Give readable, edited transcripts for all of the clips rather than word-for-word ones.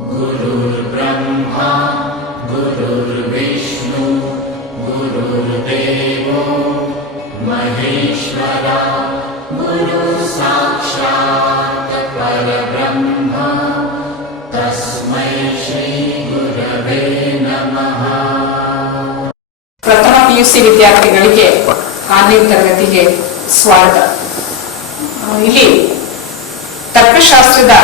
गुरुर्ब्रह्मा गुरुर्विष्णु गुरुर्देवो महेश्वरा गुरु साक्षात् परब्रह्म तस्मै श्री गुरवे नमः। ಪ್ರಥಮ ಪಿಯುಸಿ ವಿದ್ಯಾರ್ಥಿಗಳಿಗೆ ಆನ್ಲೈನ್ ತರಗತಿಗೆ ಸ್ವಾಗತ. ಇಲ್ಲಿ ತರ್ಕಶಾಸ್ತ್ರದ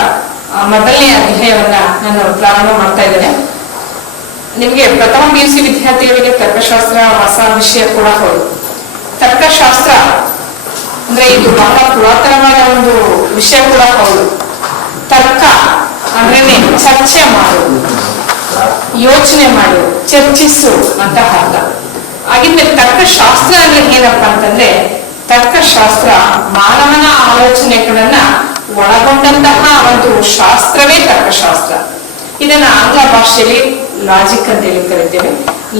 ಮೊದಲನೇ ಅಧ್ಯಾಯವನ್ನ ನಾನು ಪ್ರಾರಂಭ ಮಾಡ್ತಾ ಇದ್ದೇನೆ. ನಿಮಗೆ ಪ್ರಥಮ ಪಿಯುಸಿ ವಿದ್ಯಾರ್ಥಿಗಳಿಗೆ ತರ್ಕಶಾಸ್ತ್ರ ಹೊಸ ವಿಷಯ ಕೂಡ ಹೌದು. ತರ್ಕಶಾಸ್ತ್ರ ಅಂದ್ರೆ ಇದು ಬಹಳ ಪುರಾತನವಾದ ಒಂದು ವಿಷಯ ಕೂಡ ಹೌದು. ತರ್ಕ ಅಂದ್ರೆ ಚರ್ಚೆ ಮಾಡುವುದು, ಯೋಚನೆ ಮಾಡುವುದು, ಚರ್ಚಿಸು ಅಂತ ಅರ್ಥ. ಹಾಗಿದ್ರೆ ತರ್ಕಶಾಸ್ತ್ರ ಅಂದ್ರೆ ಏನಪ್ಪಾ ಅಂತಂದ್ರೆ, ತರ್ಕಶಾಸ್ತ್ರ ಮಾನವನ ಆಲೋಚನೆಗಳನ್ನ ಒಳಗೊಂಡಂತಹ ಒಂದು ಶಾಸ್ತ್ರವೇ ತರ್ಕಶಾಸ್ತ್ರ. ಇದನ್ನ ಆಂಗ್ಲ ಭಾಷೆಯಲ್ಲಿ ಲಾಜಿಕ್ ಅಂತ ಹೇಳಿ ಕರಿತೇವೆ.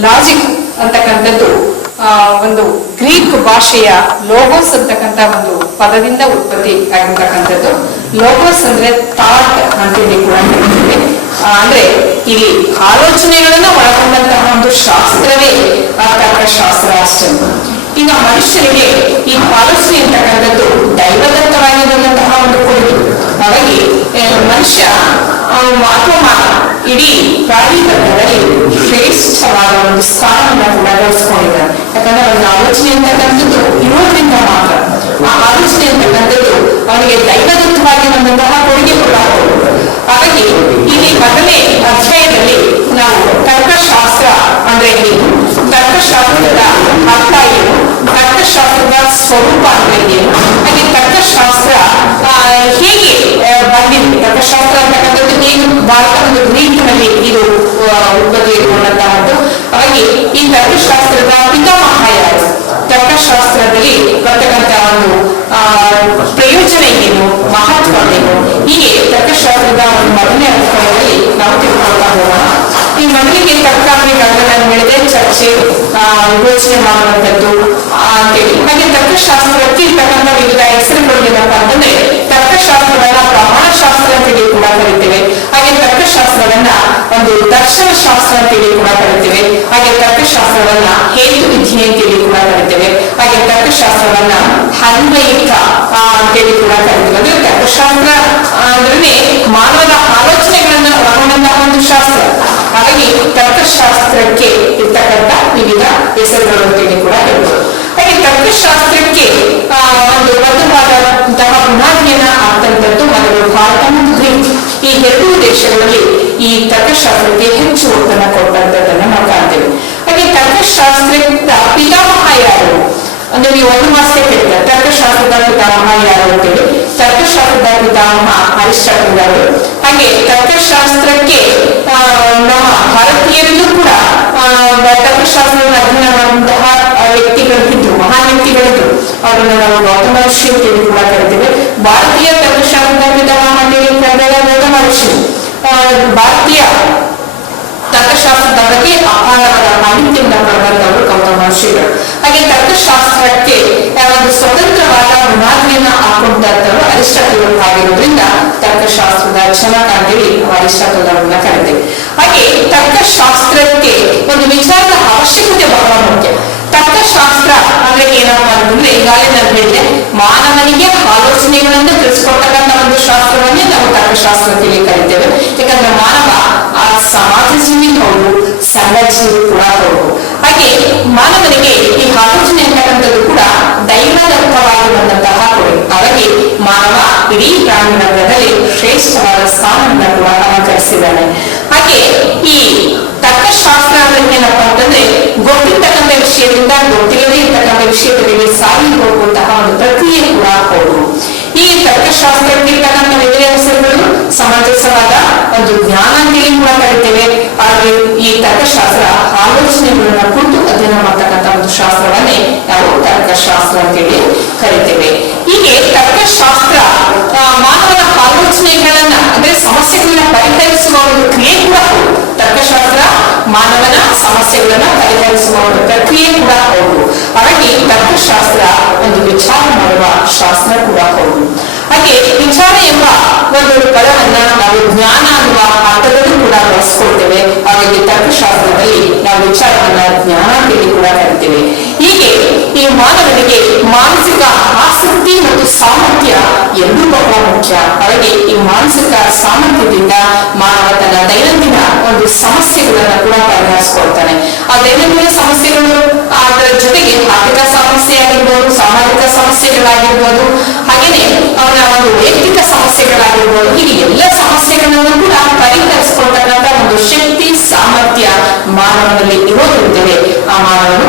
ಲಾಜಿಕ್ ಅಂತಕ್ಕಂಥದ್ದು ಒಂದು ಗ್ರೀಕ್ ಭಾಷೆಯ ಲೋಗೋಸ್ ಅಂತಕ್ಕಂಥ ಒಂದು ಪದದಿಂದ ಉತ್ಪತ್ತಿ ಆಗಿರ್ತಕ್ಕಂಥದ್ದು. ಲೋಗೋಸ್ ಅಂದ್ರೆ ಥಾಟ್ ಅಂತೇಳಿ ಕೂಡ ಕರಿತೇವೆ. ಅಂದ್ರೆ ಇಲ್ಲಿ ಆಲೋಚನೆಗಳನ್ನ ಒಳಗೊಂಡಂತಹ ಒಂದು ಶಾಸ್ತ್ರವೇ ತರ್ಕಶಾಸ್ತ್ರ ಅಷ್ಟೇ. ಈಗ ಮನುಷ್ಯರಿಗೆ ಈ ಆಲೋಚನೆ ಅಂತಕ್ಕಂಥದ್ದು ದೈವದತ್ತವಾಗಿ ಬಂದಂತಹ ಒಂದು ಕೊಡುಗೆ. ಹಾಗಾಗಿ ಮನುಷ್ಯ ಅಥವಾ ಇಡೀ ಪ್ರಾಧಿಕರಣದಲ್ಲಿ ಶ್ರೇಷ್ಠವಾದ ಒಂದು ಸ್ಥಾನವನ್ನು ಕೂಡ ಗಳಿಸ್ಕೊಂಡಿದ್ದಾನೆ. ಯಾಕಂದ್ರೆ ಒಂದು ಆಲೋಚನೆ ಅಂತಕ್ಕಂಥದ್ದು ಇರೋದ್ರಿಂದ ಮಾತ್ರ ಆ ಆಲೋಚನೆ ಅಂತಕ್ಕಂಥದ್ದು ಅವನಿಗೆ ದೈವದತ್ತವಾಗಿ ಬಂದಂತಹ ಕೊಡುಗೆ ಕೂಡ ಹೌದು. ಹಾಗಾಗಿ ಇಲ್ಲಿ ಮೊದಲನೇ ಅಧ್ಯಾಯದಲ್ಲಿ ನಾವು ತರ್ಕಶಾಸ್ತ್ರ ಅಂದ್ರೆ ಏನು, ತರ್ಕಶಾಸ್ತ್ರದ ಅರ್ಥ ಏನು, ತರ್ಕಶಾಸ್ತ್ರದ ಸ್ವರೂಪ ಅಂದ್ರೆ ಏನು, ಹಾಗೆ ತರ್ಕಶಾಸ್ತ್ರ ಹೇಗೆ ಬಂದಿದೆ, ತರ್ಕಶಾಸ್ತ್ರ ಅಂತಕ್ಕಂಥದ್ದು ಹೇಗೆ ಭಾರತದ ಗ್ರೀಕ್ನಲ್ಲಿ ಇದು ಉತ್ಪತ್ತಿಗೊಂಡಂತಹದ್ದು. ಹಾಗೆ ಈ ತರ್ಕಶಾಸ್ತ್ರದ ಪಿತಾಮಹ ಯಾರು, ತರ್ಕಶಾಸ್ತ್ರದಲ್ಲಿ ಬರ್ತಕ್ಕಂಥ ಒಂದು ಪ್ರಯೋಜನ ಏನು, ಮಹತ್ವ ಏನು, ಹೀಗೆ ತರ್ಕಶಾಸ್ತ್ರದ ಒಂದು ಮೊದಲನೇ ಅಧ್ಯಾಯದಲ್ಲಿ ನಾವು ತಿಳ್ಕೊಳ್ತಾ ಹೋಗೋಣ. ಈ ಮೊದಲಿಗೆ ತರ್ಕ ನಾನು ಹೇಳಿದೆ ಚರ್ಚೆ, ಯೋಚನೆ ಮಾಡುವಂಥದ್ದು ಅಂತೇಳಿ. ಹಾಗೆ ತರ್ಕಶಾಸ್ತ್ರಕ್ಕೆ ಇರ್ತಕ್ಕಂಥ ವಿವಿಧ ಹೆಸರುಗಳು ಏನಪ್ಪಾ ಅಂತಂದ್ರೆ, ತರ್ಕಶಾಸ್ತ್ರವನ್ನ ಪ್ರಮಾಣಶಾಸ್ತ್ರ ಅಂತೇಳಿ ಕೂಡ ಕರಿತೇವೆ. ಹಾಗೆ ತರ್ಕಶಾಸ್ತ್ರವನ್ನ ಒಂದು ದರ್ಶನ ಶಾಸ್ತ್ರ ಅಂತೇಳಿ ಕೂಡ ಕರಿತೇವೆ. ಹಾಗೆ ತರ್ಕಶಾಸ್ತ್ರವನ್ನ ಹೇತು ವಿಧಿ ಅಂತೇಳಿ ಕೂಡ ಕರಿತೇವೆ. ಹಾಗೆ ತರ್ಕಶಾಸ್ತ್ರವನ್ನ ಅನ್ವಯಿಕ ಅಂತೇಳಿ ಕೂಡ ಕರಿತೇವೆ. ಅಂದ್ರೆ ತರ್ಕಶಾಸ್ತ್ರ ಅಂದ್ರೆ ಮಾನವನ ಆಲೋಚನೆಗಳನ್ನ ಒಳಗೊಂಡಂತಹ ಒಂದು ಶಾಸ್ತ್ರ. ಹಾಗಾಗಿ ತರ್ಕಶಾಸ್ತ್ರಕ್ಕೆ ಇರ್ತಕ್ಕಂಥ ವಿವಿಧ ಹೆಸರುಗಳು ಅಂತೇಳಿ ಕೂಡ ಹೇಳ್ಬೋದು. ಹಾಗೆ ತರ್ಕಶಾಸ್ತ್ರಕ್ಕೆ ಒಂದು ಬದ್ಧವಾದಂತಹ ಬುನಾದಿಯನ್ನ ಹಾಕಂತದ್ದು ಮೊದಲು ಭಾರತ ಮತ್ತು ಗ್ರೀಕ್ ಈ ಎರಡೂ ದೇಶಗಳಲ್ಲಿ ಈ ತರ್ಕಶಾಸ್ತ್ರಕ್ಕೆ ಹೆಚ್ಚು ಒತ್ತನ್ನು ಕೊಟ್ಟಂತದ್ದನ್ನ ನಾವು ಕಾಣ್ತೇವೆ. ಹಾಗೆ ತರ್ಕಶಾಸ್ತ್ರದ ಪಿತಾಮಹ ಯಾರು ಅಂದ್ರೆ ನೀವು ಒಂದು ಮಾಸಕ್ಕೆ ಕೇಳ್ತಾರೆ ತರ್ಕಶಾಸ್ತ್ರದ ಪಿತಾಮಹ ಯಾರು ಅಂತೇಳಿ. ತರ್ಕಶಾಸ್ತ್ರದ ಪಿತಾಮಹ ಅರಿಸ್ಟಾಟಲ್ ಅವರು. ಹಾಗೆ ತರ್ಕಶಾಸ್ತ್ರಕ್ಕೆ ನಮ್ಮ ಭಾರತೀಯರಲ್ಲೂ ಕೂಡ ತರ್ಕಶಾಸ್ತ್ರವನ್ನು ಅಧ್ಯಯನ ಮಾಡುವಂತಹ ವ್ಯಕ್ತಿಗಳಿದ್ರು, ಮಹಾನ್ ವ್ಯಕ್ತಿಗಳಿದ್ರು. ಅವರನ್ನು ನಾವು ಗೌತಮ ಋಷಿ ಅಂತೇಳಿ ಕೂಡ ಕರಿತೇವೆ. ಭಾರತೀಯ ತರ್ಕಶಾಸ್ತ್ರದ ಪಿತಾಮಹ ಅಂತೇಳಿ ಕರೆದಾಗ ಗೌತಮ ಋಷಿ. ಭಾರತೀಯ ತರ್ಕಶಾಸ್ತ್ರದ ಬಗ್ಗೆ ಅಪಾರವಾದ ಮಾಹಿತಿಯಿಂದ ಪಡೆದಂತವರು ಗೌತಮ ಋಷಿಗಳು. ಹಾಗೆ ತರ್ಕಶಾಸ್ತ್ರಕ್ಕೆ ಒಂದು ಸ್ವತಂತ್ರವಾದ ಬುನಾದಿಯನ್ನ ಹಾಕೊಂಡಂತವರು ಅರಿಸ್ಟಾಟಲ್ ಆಗಿರೋದ್ರಿಂದ ತರ್ಕಶಾಸ್ತ್ರದ ಜನಕ ಅಂತೇಳಿ ಅರಿಸ್ಟಾಟಲ್ ಅವರನ್ನ ಕರಿತೇವೆ. ಹಾಗೆ ತರ್ಕಶಾಸ್ತ್ರಕ್ಕೆ ಒಂದು ವಿಚಾರದ ಅವಶ್ಯಕತೆ ಬಹಳ ಮುಖ್ಯ. ತರ್ಕಶಾಸ್ತ್ರ ಅಂದ್ರೆ ಏನಪ್ಪಾ ಅಂತಂದ್ರೆ, ಈಗಾಗಲೇ ನಾನು ಹೇಳಿದೆ, ಮಾನವನಿಗೆ ಆಲೋಚನೆಗಳನ್ನ ತಿಳಿಸ್ಕೊಡ್ತಕ್ಕಂಥ ಒಂದು ಶಾಸ್ತ್ರವನ್ನೇ ನಾವು ತರ್ಕಶಾಸ್ತ್ರ ಅಂತೇಳಿ ಕರಿತೇವೆ. ಯಾಕಂದ್ರೆ ಮಾನವ ಸಮಾಜ ಜೀವಿ ಹೌದು, ಸಂಘ ಜೀವಿ ಕೂಡ ಹೌದು. ಹಾಗೆ ಮಾನವನಿಗೆ ಈ ಆಲೋಚನೆ ಅಂತಕ್ಕಂಥದ್ದು ಕೂಡ ದೈವದತ್ತವಾಗಿ ಬಂದಂತಹ ಕೊಡುಗೆ. ಹಾಗಾಗಿ ಮಾನವ ಇಡೀ ಪ್ರಾಣಿ ವರ್ಗದಲ್ಲಿ ಶ್ರೇಷ್ಠವಾದ ಸ್ಥಾನವನ್ನು ಕೂಡ ಅಲಂಕರಿಸಿದ್ದಾನೆ. ಹಾಗೆ ಈ ತರ್ಕಶಾಸ್ತ್ರ ಅಂದ್ರೆ ಏನಪ್ಪಾ ಅಂತಂದ್ರೆ, ಗೊತ್ತಿರ್ತಕ್ಕಂಥ ವಿಷಯದಿಂದ ಗೊತ್ತಿಲ್ಲದೆ ಇರ್ತಕ್ಕಂಥ ವಿಷಯಗಳಿಗೆ ಸಾಗಿ ಹೋಗುವಂತಹ ಒಂದು ಪ್ರಕ್ರಿಯೆ ಕೂಡ ಹೌದು. ಈ ತರ್ಕಶಾಸ್ತ್ರಕ್ಕೆ ಇರ್ತಕ್ಕಂಥ ವಿವಿಧ ಹೆಸರುಗಳು ಸಮಂಜಸವಾದ ಒಂದು ಜ್ಞಾನ ಅಂತೇಳಿ ಕೂಡ ಕರಿತೇವೆ. ಹಾಗೆ ಈ ತರ್ಕಶಾಸ್ತ್ರ ಆಲೋಚನೆಗಳನ್ನ ಕುರಿತು ಅಧ್ಯಯನ ಮಾಡ್ತಕ್ಕಂಥ ಒಂದು ಶಾಸ್ತ್ರವನ್ನೇ ನಾವು ತರ್ಕಶಾಸ್ತ್ರ ಅಂತೇಳಿ ಕರಿತೇವೆ. ಹೀಗೆ ತರ್ಕಶಾಸ್ತ್ರ ಮಾನವನ ಆಲೋಚನೆಗಳನ್ನ ಅಂದ್ರೆ ಸಮಸ್ಯೆಗಳನ್ನ ಪರಿಹರಿಸುವ ಒಂದು ಕ್ರಿಯೆ ಕೂಡ ಹೌದು. ತರ್ಕಶಾಸ್ತ್ರ ಮಾನವನ ಸಮಸ್ಯೆಗಳನ್ನ ಪರಿಹರಿಸುವ ಒಂದು ಪ್ರಕ್ರಿಯೆ ಕೂಡ ಹೌದು. ಹಾಗಾಗಿ ತರ್ಕಶಾಸ್ತ್ರ ಒಂದು ವಿಚಾರ ಮಾಡುವ ಶಾಸ್ತ್ರ ಕೂಡ ಹೌದು. ಹಾಗೆ ವಿಚಾರ ಎಂಬ ಒಂದು ಪದವನ್ನ ನಾವು ಜ್ಞಾನ ಅನ್ನುವ ಅರ್ಥದಲ್ಲಿ ತರ್ಕಶಾಸ್ತ್ರದಲ್ಲಿ ನಾವು ವಿಚಾರವನ್ನ ಜ್ಞಾನ ಅಂತೇಳಿ ಕೂಡ ಕರಿತೇವೆ. ಹೀಗೆ ಈ ಮಾನವನಿಗೆ ಮಾನಸಿಕ ಆಸಕ್ತಿ ಮತ್ತು ಸಾಮರ್ಥ್ಯ ಎರಡೂ ಬಹಳ ಮುಖ್ಯ. ಹಾಗೆ ಈ ಮಾನಸಿಕ ಸಾಮರ್ಥ್ಯದಿಂದ ಮಾನವ ತನ್ನ ದೈನಂದಿನ ಒಂದು ಸಮಸ್ಯೆಗಳನ್ನ ಕೂಡ ಪರಿಹರಿಸಿಕೊಳ್ತಾನೆ. ಆ ದೈನಂದಿನ ಸಮಸ್ಯೆಗಳು ಅದರ ಜೊತೆಗೆ ಆರ್ಥಿಕ ಸಮಸ್ಯೆ ಆಗಿರ್ಬೋದು, ಸಾಮಾಜಿಕ ಸಮಸ್ಯೆಗಳಾಗಿರ್ಬೋದು, ಹಾಗೇನೆ ಅವನ ಒಂದು ವೈಯಕ್ತಿಕ ಸಮಸ್ಯೆಗಳಾಗಿರ್ಬೋದು, ಹೀಗೆ ಎಲ್ಲ ಸಮಸ್ಯೆಗಳನ್ನು ಕೂಡ ಪರಿಹರಿಸಿಕೊಳ್ತಕ್ಕಂಥ ಒಂದು ಶಕ್ತಿ ಸಾಮರ್ಥ್ಯ ಮಾನವನಲ್ಲಿ ಇರೋದ್ರಿಂದಲೇ ಆ ಮಾನವನು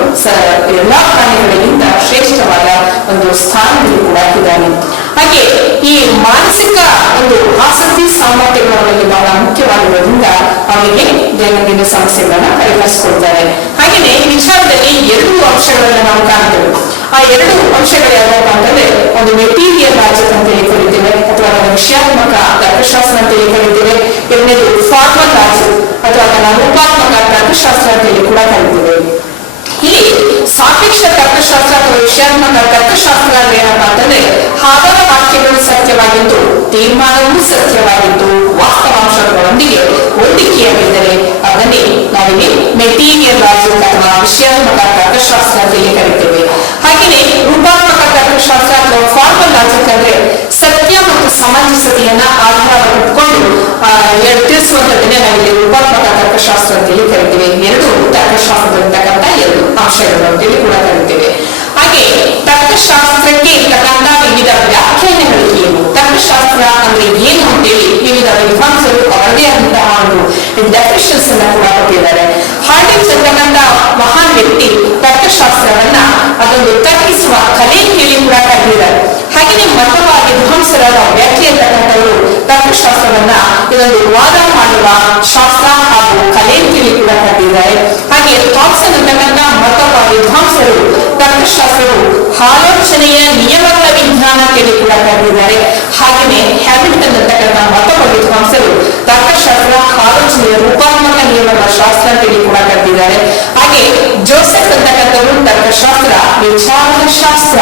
ಎಲ್ಲಾ ಪ್ರಾಣಿಗಳಿಗಿಂತ ಶ್ರೇಷ್ಠವಾದ ಒಂದು ಸ್ಥಾನದಲ್ಲಿ ಕೂಡ ಇದ್ದಾನೆ. ಹಾಗೆ ಈ ಮಾನಸಿಕ ಒಂದು ಆಸಕ್ತಿ ಸಾಮರ್ಥ್ಯಗಳು ಅವರಿಗೆ ಬಹಳ ಮುಖ್ಯವಾಗಿರೋದ್ರಿಂದ ಅವರಿಗೆ ದೈನಂದಿನ ಸಮಸ್ಯೆಗಳನ್ನ ಪರಿಹರಿಸಿಕೊಳ್ತಾರೆ. ಹಾಗೆಯೇ ಈ ವಿಚಾರದಲ್ಲಿ ಎರಡು ಅಂಶಗಳನ್ನ ನಾವು ಕಾಣ್ತೇವೆ. ಆ ಎರಡು ಅಂಶಗಳು ಯಾವ್ದಪ್ಪ ಅಂತಂದ್ರೆ, ಒಂದು ಮೆಟೀರಿಯಲ್ ಲಾಜಿಕ್ ಅಂತ ಹೇಳಿ ಕರಿತೇವೆ ಅಥವಾ ವಿಷಯಾತ್ಮಕ ತರ್ಕಶಾಸ್ತ್ರ ಅಂತ ಹೇಳಿ ಕರಿತೇವೆ. ಎರಡನೇದು ಫಾರ್ಮಲ್ ಲಾಜಿಕ್ ಅಥವಾ ರೂಪಾತ್ಮಕ ತರ್ಕಶಾಸ್ತ್ರ ಅಂತ ಹೇಳಿ ಕೂಡ ಕರಿತೇವೆ. ಇಲ್ಲಿ ಸಾಪೇಕ್ಷ ತರ್ಕಶಾಸ್ತ್ರ ಅಥವಾ ವಿಷಯಾತ್ಮಕ ತರ್ಕಶಾಸ್ತ್ರ ಅಂದ್ರೆ ಏನಪ್ಪಾ ಅಂತಂದ್ರೆ, ಆಧಾರ ವಾಕ್ಯಗಳು ಸತ್ಯವಾಗಿದ್ದು ತೀರ್ಮಾನವೂ ಸತ್ಯವಾಗಿದ್ದು ವಾಸ್ತವಾಂಶಗಳೊಂದಿಗೆ ಹೊಂದಿಕೆಯಾಗಿದ್ದರೆ ಅದನ್ನೇ ನಾವಿಲ್ಲಿ ಮೆಟೀರಿಯಲ್ ಲಾಜಿಕ್ ಅಥವಾ ವಿಷಯಾತ್ಮಕ ತರ್ಕಶಾಸ್ತ್ರ ಅಂತ ಹೇಳಿ ಕರಿತೇವೆ. ಹಾಗೆಯೇ ರೂಪಾತ್ಮಕ ತರ್ಕಶಾಸ್ತ್ರ ಅಥವಾ ಫಾರ್ಮಲ್ ಲಾಜಿಕ್ ಅಂದ್ರೆ ಸತ್ಯ ಮತ್ತು ಸಮಂಜಸತೆಯನ್ನ ಆಧಾರವಾಗಿಟ್ಕೊಂಡು ತಿಳಿಸುವಂತದನ್ನೇ ನಾವಿಲ್ಲಿ ರೂಪಾತ್ಮಕ ತರ್ಕಶಾಸ್ತ್ರ ಅಂತ ಹೇಳಿ ಕರಿತೇವೆ. ಎರಡು ತರ್ಕಶಾಸ್ತ್ರದಲ್ಲಿರ್ತಕ್ಕಂಥ ಎರಡು ಅಂಶಗಳು ಅಂತೇಳಿ ಕೂಡ ಕರಿತೇವೆ. ಹಾಗೆ ತರ್ಕಶಾಸ್ತ್ರಕ್ಕೆ ಇರ್ತಕ್ಕಂಥ ವಿವಿಧ ವ್ಯಾಖ್ಯಾನಗಳು ಏನು, ತರ್ಕಶಾಸ್ತ್ರ ಅಂದ್ರೆ ಏನು ಅಂತೇಳಿ ವಿವಿಧ ವಿದ್ವಾಂಸರು ಅವರದೇ ಆದಂತಹ ಒಂದು ಡೆಫಿನಿಷನ್ಸ್ ಅನ್ನ ಕೂಡ ಕೊಟ್ಟಿದ್ದಾರೆ. ಹಾರ್ಡಿಂಗ್ಸ್ ಅಂತಕ್ಕಂಥ ಮಹಾನ್ ವ್ಯಕ್ತಿ ತರ್ಕಶಾಸ್ತ್ರವನ್ನ ಅದೊಂದು ತರ್ಕಿಸುವ ಕಲೆ ಹೇಳಿ ಕೂಡ ಕರೆದಿದ್ದಾರೆ. ಹಾಗೆಯೇ ಮತವಾದ ವಿದ್ವಾಂಸರಾದ ವ್ಯಾಖ್ಯೆ ಅಂತಕ್ಕಂಥವರು ತರ್ಕಶಾಸ್ತ್ರವನ್ನ ಇದೊಂದು ವಾದ ಮಾಡುವ ಶಾಸ್ತ್ರ ಹಾಗೂ ಕಲೆ ಹೇಳಿ ಕೂಡ ಕರೆದಿದ್ದಾರೆ. ಹಾಗೆ ಥಾಮ್ಸನ್ ಅಂತಕ್ಕಂಥ ಮತವಾದ ವಿದ್ವಾಂಸರು ತರ್ಕಶಾಸ್ತ್ರವು ಆಲೋಚನೆಯ ನಿಯಮಗಳ ವಿಜ್ಞಾನ ಅಂತೇಳಿ ಕೂಡ ಕರೆದಿದ್ದಾರೆ. ಹಾಗೆಯೇ ಹ್ಯಾಮಿಲ್ಟನ್ ಅಂತಕ್ಕಂಥ ಮತವಾದ ವಿದ್ವಾಂಸರು ತರ್ಕಶಾಸ್ತ್ರ ಆಲೋಚನೆಯ ರೂಪಾತ್ಮಕ ನಿಯಮಗಳ ಶಾಸ್ತ್ರ ಅಂತೇಳಿ ಕೂಡ ಕರೆದಿದ್ದಾರೆ. ಹಾಗೆ ಜೋಸೆಫ್ ಅಂತಕ್ಕಂಥವರು ತರ್ಕಶಾಸ್ತ್ರ ವಿಚಾರದ ಶಾಸ್ತ್ರ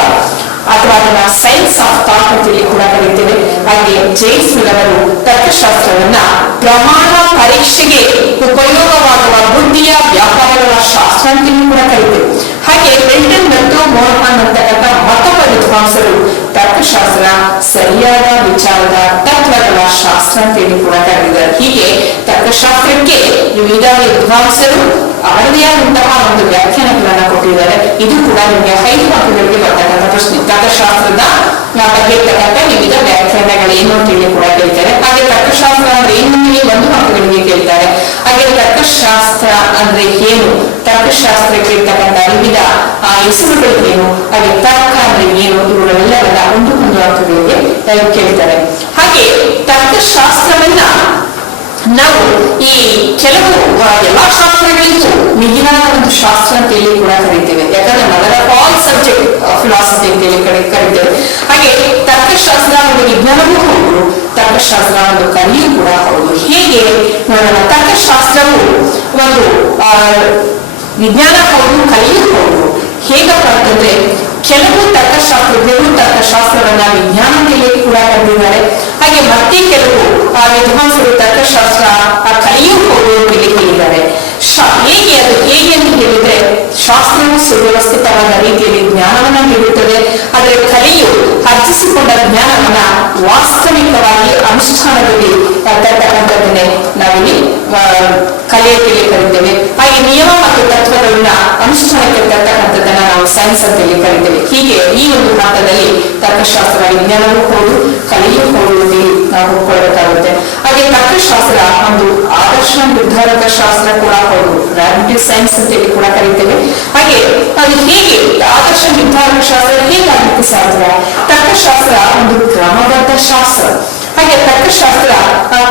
ಅಥವಾ ಅದನ್ನ ಸೈನ್ಸ್ ಆಫ್ ಥಾಟ್ ಅಂತೇಳಿ ಕೂಡ ಕರೀತೇವೆ. ಹಾಗೆ ಜೇಮ್ಸ್ ಮಿಲ್ ಅವರು ತರ್ಕಶಾಸ್ತ್ರವನ್ನ ಪ್ರಮಾಣ ಪರೀಕ್ಷೆಗೆ ಉಪಯೋಗವಾಗುವ ಬುದ್ಧಿಯ ವ್ಯಾಪಾರಗಳ ಶಾಸ್ತ್ರ ಅಂತೇಳಿ ಕೂಡ ಕರೀತೇವೆ. ಹಾಗೆ ಮಿಲ್ಟನ್ ಮತ್ತು ಮೋಹನ್ ಅಂತಕ್ಕಂಥ ಮತವಾದ ವಿದ್ವಾಂಸರು ತರ್ಕಶಾಸ್ತ್ರ ಸರಿಯಾದ ವಿಚಾರದ ತತ್ವಗಳ ಶಾಸ್ತ್ರ ಅಂತೇಳಿ ಕೂಡ ಕರೆದಿದ್ದಾರೆ. ಹೀಗೆ ತರ್ಕಶಾಸ್ತ್ರಕ್ಕೆ ವಿವಿಧ ವಿದ್ವಾಂಸರು ಅವರದೇ ಆದಂತಹ ಒಂದು ವ್ಯಾಖ್ಯಾನಗಳನ್ನ ಕೊಟ್ಟಿದ್ದಾರೆ. ಇದು ಕೂಡ ನಿಮಗೆ 5 ಮಾರ್ಕ್ಗಳಿಗೆ ಬರ್ತಕ್ಕಂಥ ಪ್ರಶ್ನೆ. ತರ್ಕಶಾಸ್ತ್ರದ ಬಗ್ಗೆ ಇರ್ತಕ್ಕಂಥ ವಿವಿಧ ವ್ಯಾಖ್ಯಾನಗಳು ಏನು ಅಂತೇಳಿ ಕೂಡ ಕೇಳ್ತಾರೆ. ಹಾಗೆ ತರ್ಕಶಾಸ್ತ್ರ ಅಂದ್ರೆ ಏನು 1 ಮಾರ್ಕ್ಗಳಿಗೆ ಕೇಳ್ತಾರೆ. ಹಾಗೆ ತರ್ಕಶಾಸ್ತ್ರ ಅಂದ್ರೆ ಏನು, ತರ್ಕಶಾಸ್ತ್ರಕ್ಕೆ ಇರ್ತಕ್ಕಂಥ ವಿವಿಧ ಹೆಸರುಗಳು ಏನು, ಹಾಗೆ ತರ್ಕ ಅಂದ್ರೆ ಏನು, ಇವುಗಳೆಲ್ಲವನ್ನ 1 ಅಂಕಗಳಿಗೆ ಕೇಳ್ತಾರೆ. ಹಾಗೆ ತರ್ಕಶಾಸ್ತ್ರವನ್ನ ನಾವು ಈ ಕೆಲವು ಎಲ್ಲಾ ಶಾಸ್ತ್ರಗಳಿಗೂ ಮಿಗಿಲಾದ ಒಂದು ಶಾಸ್ತ್ರ ಅಂತ ಹೇಳಿ ಕೂಡ ಕರೀತೇವೆ. ಯಾಕಂದ್ರೆ mother of all subject philosophy ಅಂತ ಹೇಳಿ ಕರೀತೇವೆ. ಹಾಗೆ ತರ್ಕಶಾಸ್ತ್ರ ಒಂದು ವಿಜ್ಞಾನವೂ ಹೌದು, ತರ್ಕಶಾಸ್ತ್ರ ಒಂದು ಕಲಿಯೂ ಕೂಡ ಹೌದು. ಹೇಗೆ ನೋಡೋಣ, ತರ್ಕಶಾಸ್ತ್ರವು ಒಂದು ವಿಜ್ಞಾನ ಹೌದು, ಕಲಿಯೂ ಹೌದು. ಹೇಗಪ್ಪ ಅಂತಂದ್ರೆ, ಕೆಲವು ತರ್ಕಶಾಸ್ತ್ರಜ್ಞರು ತರ್ಕಶಾಸ್ತ್ರವನ್ನ ವಿಜ್ಞಾನ ಅಂತೇಳಿ ಕೂಡ ಕರೆದಿದ್ದಾರೆ. ಹಾಗೆ ಮತ್ತೆ ಕೆಲವು ವಿದ್ವಾಂಸರು ತರ್ಕಶಾಸ್ತ್ರ ಕಲಿಯೂ ಹೌದು ಅಂತೇಳಿ ಹೇಳಿದ್ದಾರೆ. ಹೇಗೆ ಅಂತ ಹೇಳಿದ್ರೆ, ಶಾಸ್ತ್ರವು ಸುವ್ಯವಸ್ಥಿತವಾದ ರೀತಿಯಲ್ಲಿ ಜ್ಞಾನವನ್ನ ನೀಡುತ್ತದೆ. ಆದರೆ ಕಲಿಯು ಅರ್ಜಿಸಿಕೊಂಡ ಜ್ಞಾನವನ್ನ ವಾಸ್ತವಿಕವಾಗಿ ಅನುಷ್ಠಾನದಲ್ಲಿ ತರ್ತಕ್ಕಂಥದ್ದನ್ನೇ ನಾವಿಲ್ಲಿ ಕಲಿಯಕ್ಕೆ ಕರಿತೇವೆ. ಹಾಗೆ ನಿಯಮ ಮತ್ತು ತತ್ವಗಳನ್ನ ಅನುಷ್ಠಾನಕ್ಕೆ ತರ್ತಕ್ಕಂಥದ್ದನ್ನ ನಾವು ಸೈನ್ಸ್ ಅಂತ ಹೇಳಿ ಕರಿತೇವೆ. ಹೀಗೆ ಈ ಒಂದು ಹಂತದಲ್ಲಿ ತರ್ಕಶಾಸ್ತ್ರ ವಿಜ್ಞಾನವೂ ಹೌದು, ಕಲಿಯೂ ಹೌದು ಅಂತ ನಾವು ಒಪ್ಕೊಳ್ಬೇಕಾಗುತ್ತೆ. ಹಾಗೆ ತರ್ಕಶಾಸ್ತ್ರ ಒಂದು ಆದರ್ಶ ನಿರ್ಧಾರಕ ಶಾಸ್ತ್ರ ಕೂಡ ಹೌದು, ಪ್ರಾಗ್ಮೆಟಿಕ್ ಸೈನ್ಸ್ ಅಂತ ಹೇಳಿ ಕೂಡ ಕರಿತೇವೆ. ಹಾಗೆ ಅದು ಹೇಗೆ ಆದರ್ಶ ನಿರ್ಧಾರಕ ಶಾಸ್ತ್ರ ಹೇಗಾಗಲಿಕ್ಕೆ ಸಾಧ್ಯ? ತರ್ಕಶಾಸ್ತ್ರ ಒಂದು ಕ್ರಮಬದ್ಧ ಶಾಸ್ತ್ರ. ಹಾಗೆ ತರ್ಕಶಾಸ್ತ್ರ